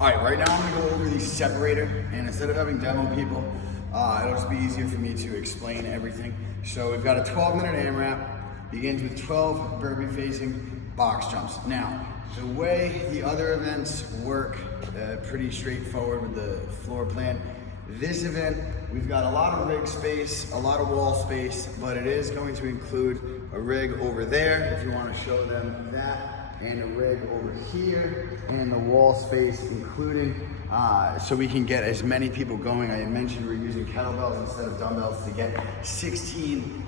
All right, right now I'm gonna go over the separator, and instead of having demo people, it'll just be easier for me to explain everything. So we've got a 12-minute AMRAP, begins with 12 burpee facing box jumps. Now, the way the other events work, pretty straightforward with the floor plan. This event, we've got a lot of rig space, a lot of wall space, but it is going to include a rig over there, if you want to show them that, and a rig over here, and the wall space including, so we can get as many people going. I mentioned we're using kettlebells instead of dumbbells to get 16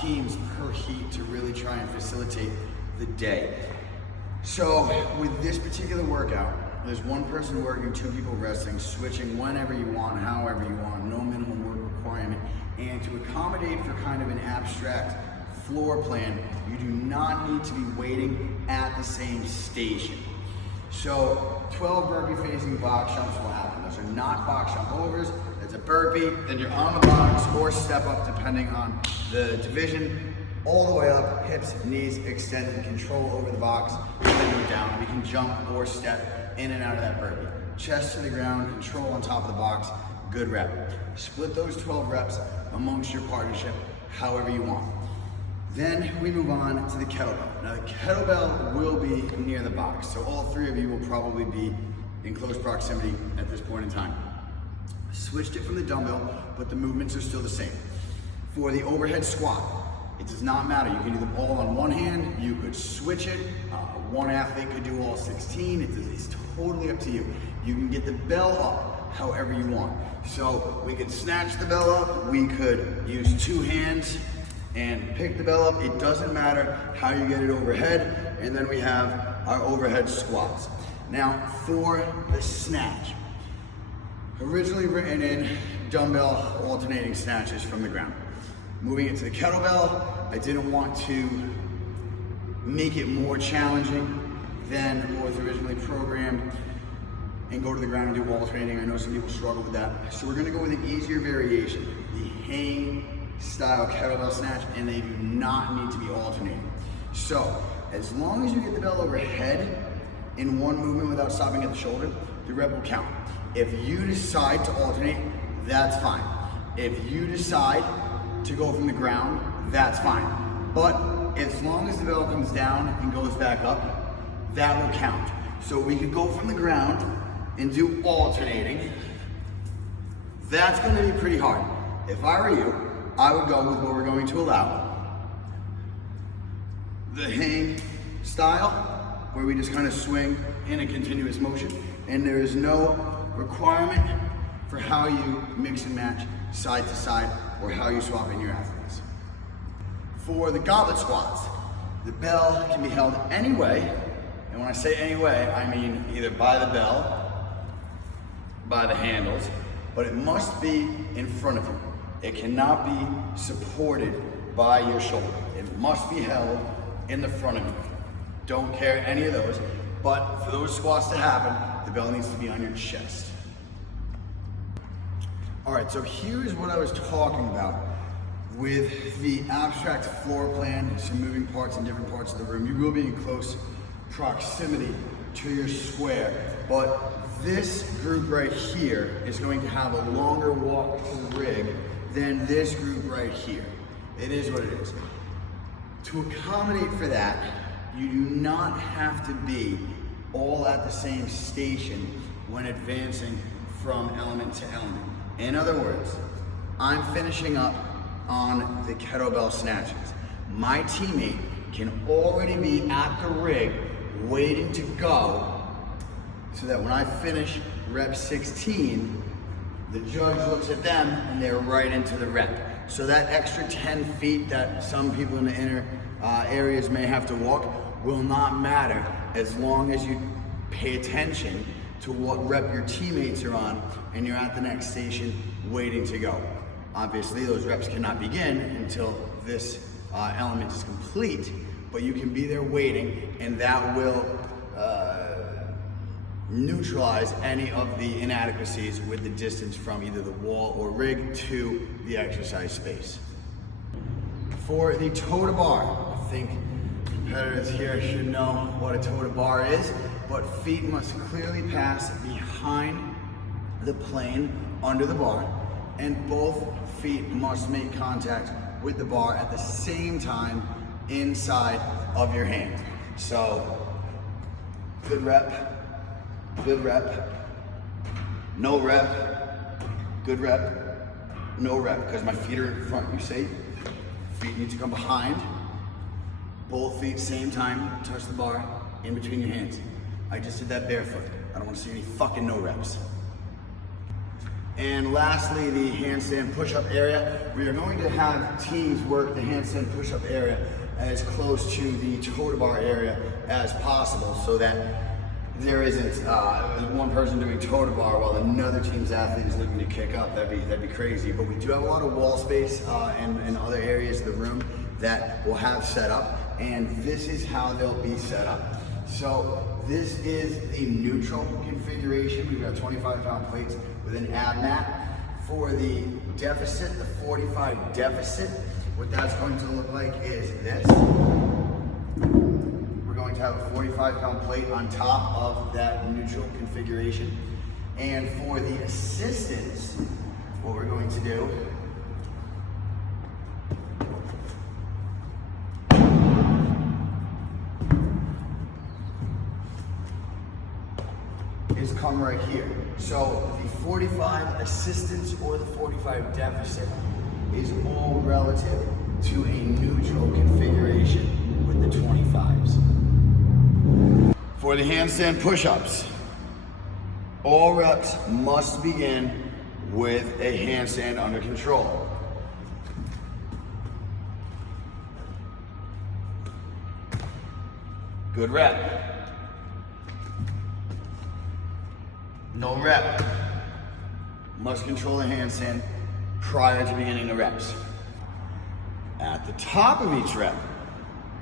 teams per heat to really try and facilitate the day. So with this particular workout, there's one person working, two people resting, switching whenever you want, however you want, no minimum work requirement. And to accommodate for kind of an abstract floor plan, you do not need to be waiting at the same station. So 12 burpee facing box jumps will happen. Those are not box jump overs. It's a burpee, then you're on the box or step up depending on the division. All the way up, hips, knees extended, control over the box, and then go down. We can jump or step in and out of that burpee. Chest to the ground, control on top of the box, good rep. Split those 12 reps amongst your partnership, however you want. Then we move on to the kettlebell. Now the kettlebell will be near the box, so all three of you will probably be in close proximity at this point in time. Switched it from the dumbbell, but the movements are still the same. For the overhead squat, it does not matter. You can do them all on one hand. You could switch it. One athlete could do all 16. It's totally up to you. You can get the bell up however you want. So we could snatch the bell up. We could use two hands and pick the bell up. It doesn't matter how you get it overhead. And then we have our overhead squats. Now for the snatch, originally written in dumbbell alternating snatches from the ground. Moving it to the kettlebell, I didn't want to make it more challenging than was originally programmed and go to the ground and do alternating. I know some people struggle with that. So we're gonna go with an easier variation, the hang style kettlebell snatch, and they do not need to be alternating. So as long as you get the bell overhead in one movement without stopping at the shoulder, the rep will count. If you decide to alternate, that's fine. If you decide to go from the ground, that's fine. But as long as the bell comes down and goes back up, that will count. So we could go from the ground and do alternating. That's gonna be pretty hard. If I were you, I would go with what we're going to allow. The hang style, where we just kind of swing in a continuous motion, and there is no requirement for how you mix and match side to side or how you swap in your athletes. For the goblet squats, the bell can be held any way, and when I say any way, I mean either by the bell, by the handles, but it must be in front of you. It cannot be supported by your shoulder. It must be held in the front of you. Don't care any of those, but for those squats to happen, the bell needs to be on your chest. All right, so here's what I was talking about with the abstract floor plan, some moving parts in different parts of the room. You will be in close proximity to your square, but this group right here is going to have a longer walk to the rig than this group right here. It is what it is. To accommodate for that, you do not have to be all at the same station when advancing from element to element. In other words, I'm finishing up on the kettlebell snatches. My teammate can already be at the rig waiting to go so that when I finish rep 16, the judge looks at them and they're right into the rep. So that extra 10 feet that some people in the inner areas may have to walk will not matter as long as you pay attention to what rep your teammates are on and you're at the next station waiting to go. Obviously, those reps cannot begin until this element is complete, but you can be there waiting, and that will neutralize any of the inadequacies with the distance from either the wall or rig to the exercise space. For the toe to bar, I think competitors here should know what a toe to bar is. but feet must clearly pass behind the plane under the bar, and both feet must make contact with the bar at the same time inside of your hand. So, good rep, no rep, good rep, no rep, because my feet are in front, you see? Feet need to come behind, both feet same time, touch the bar, in between your hands. I just did that barefoot. I don't want to see any fucking no reps. And lastly, the handstand push-up area. We are going to have teams work the handstand push-up area as close to the toe-to-bar area as possible, so that there isn't one person doing toe-to-bar while another team's athlete is looking to kick up. That'd be crazy. But we do have a lot of wall space in other areas of the room that we'll have set up, and this is how they'll be set up. So this is a neutral configuration. We've got 25-pound plates with an AMRAP. For the deficit, the 45 deficit, what that's going to look like is this. We're going to have a 45-pound plate on top of that neutral configuration. And for the assistance, what we're going to do is come right here. So the 45 assistance or the 45 deficit is all relative to a neutral configuration with the 25s. For the handstand push-ups, all reps must begin with a handstand under control. Good rep. No rep. Must control the handstand prior to beginning the reps. At the top of each rep,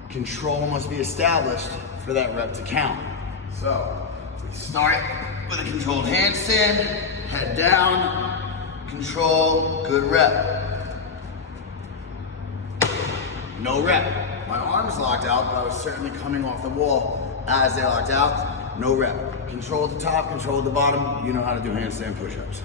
control must be established for that rep to count. So, we start with a controlled handstand, head down, control, good rep. No rep. My arm's locked out, but I was certainly coming off the wall as they locked out. No rep. Control at the top, control at the bottom. You know how to do handstand push-ups.